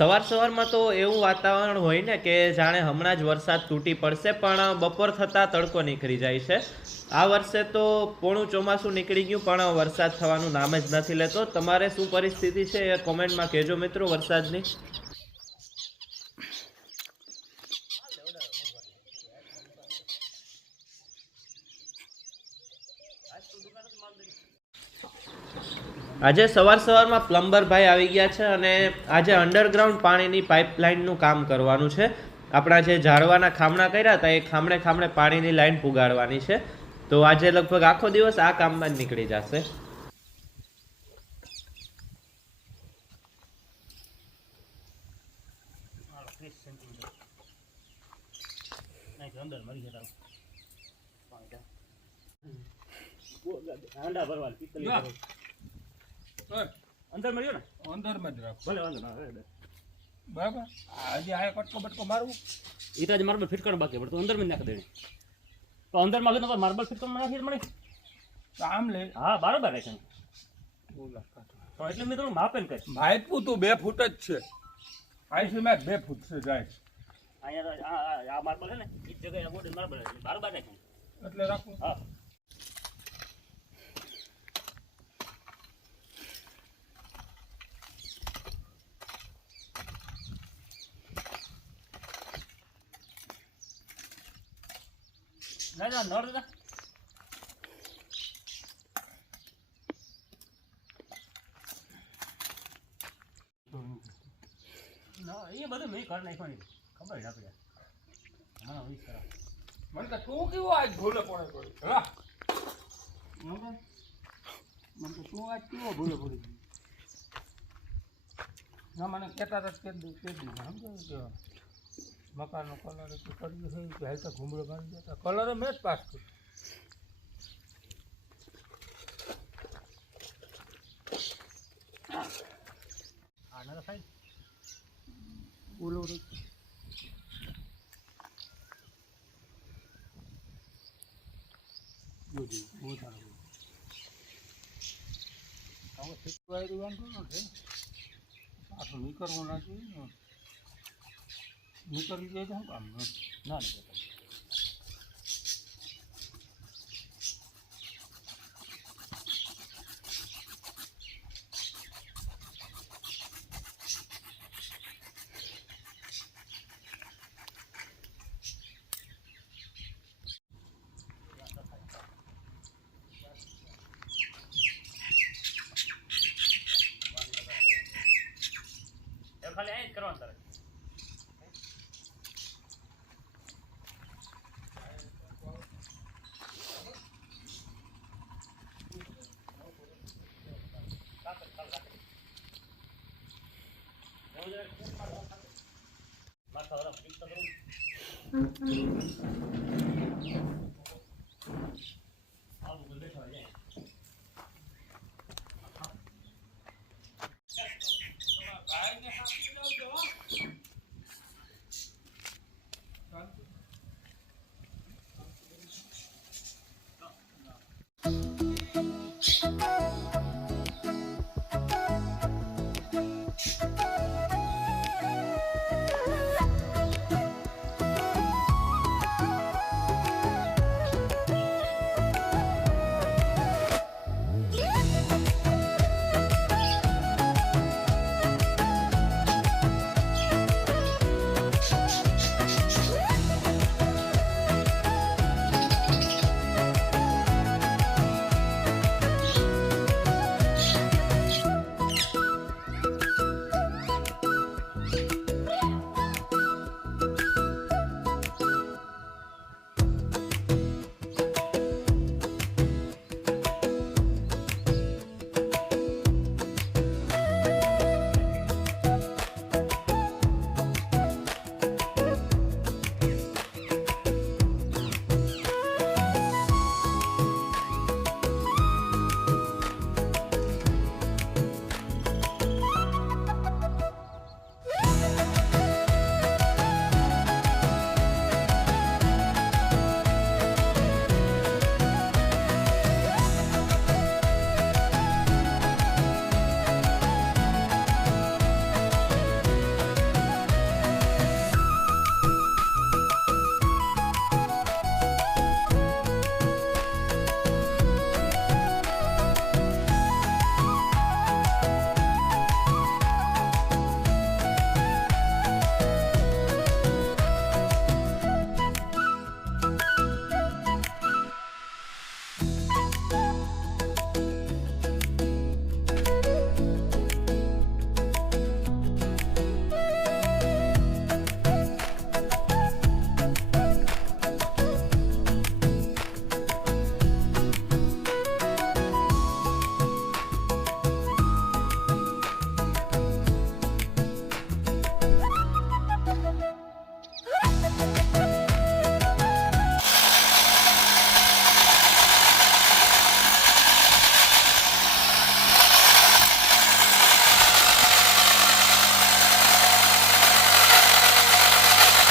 સવારમાં તો એવું વાતાવરણ હોય ને કે જાણે હમણાં જ વરસાદ તૂટી પડશે, પણ બપોર થતાં તડકો નીકળી જાય છે. આ વર્ષે તો પોણું ચોમાસું નીકળી ગયું પણ વરસાદ થવાનું નામ જ નથી લેતો. તમારે શું પરિસ્થિતિ છે એ કોમેન્ટમાં કહેજો મિત્રો વરસાદની. આજે સવારમાં પ્લમ્બર ભાઈ આવી ગયા છે અને આજે અંડરગ્રાઉન્ડ પાણીની પાઇપલાઇનનું કામ કરવાનું છે. આપણા જે ઝાડવાના ખામણા કર્યા હતા એ ખામણે પાણીની લાઈન પુગાડવાની છે. તો આજે લગભગ આખો દિવસ આ કામમાં જ નીકળી જશે. અંદર મળ્યો ને અંદર માં જ રાખો ભલે વાંધો ના આવે બરાબર. આજે આ કટકો બટકો મારવું એ તો આજે માર્બલ ફિટ કરવા બાકી પડતું અંદર માં નાખી દેવી. તો અંદર માં તો માર્બલ ફિટ કરવા નાખી મળી તો આમ લે. હા બરાબર છે. તો એટલે મેં થોડું માપે ને કઈ ભાઈપું તું 2 ફૂટ જ છે. આઈસી માં 2 ફૂટ છે જાય અહીંયા. આ માર્બલ છે ને એક જગ્યાએ મોટી માર્બલ છે બરાબર છે એટલે રાખું. હા ના નળ દાદા ના એ બધું મેં કરી નાખવાની ખબર જ આપણે. હા વીસ કરા મને તો તું કેવું આજ ભૂલે પડે પડી હા મને તો તું આજ કેવો ભૂલે પડી ના મને કહેતા હતા કે દઉં સમજો કે મકાનનો કલર કરી છે કે હાલતા ઘૂમડો બાંધી જતા કલર મેં જ પાસ કર્યો. આ ના થાય બોલો રે બોજી બહુ સારું હવે ફિટવાય વાંધો નથી. આટલું નીકળવું ના જોઈએ ને નીકળી જાય તો શું કામ ના નીકળતા. ખાલી અહીં જ કરવાનું તારે.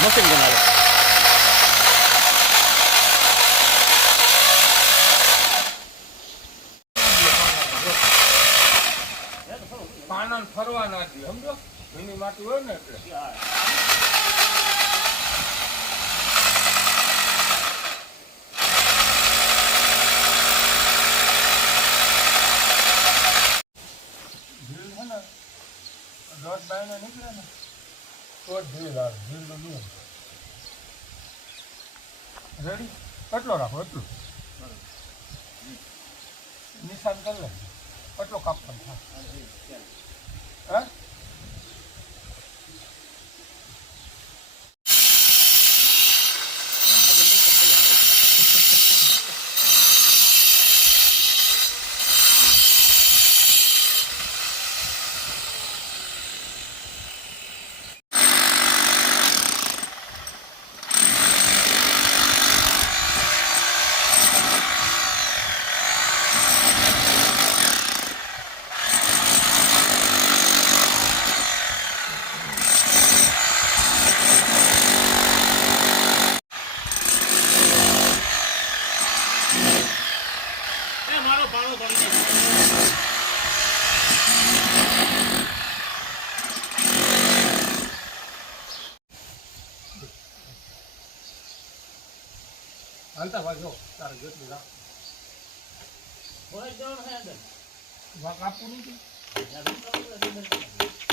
મશીન ગન આવે. પાના ફરવા ના દે સમજો એની માટી હોય ને એટલે ઢીલ છે ને 10 બાય નીકળે ને તો જ ઢીલ આવે ઢીલ નું નહીં રેડી કેટલો રાખો એટલું નિશાન કરી લે કેટલો કાપવાનો થાય હા મારો પાણો પડી જાય. હાલતા ભાઈ જો તારે જેટલું રાખ હોય જવાનું છે અંદર. વાક આપવું નથી ત્યાં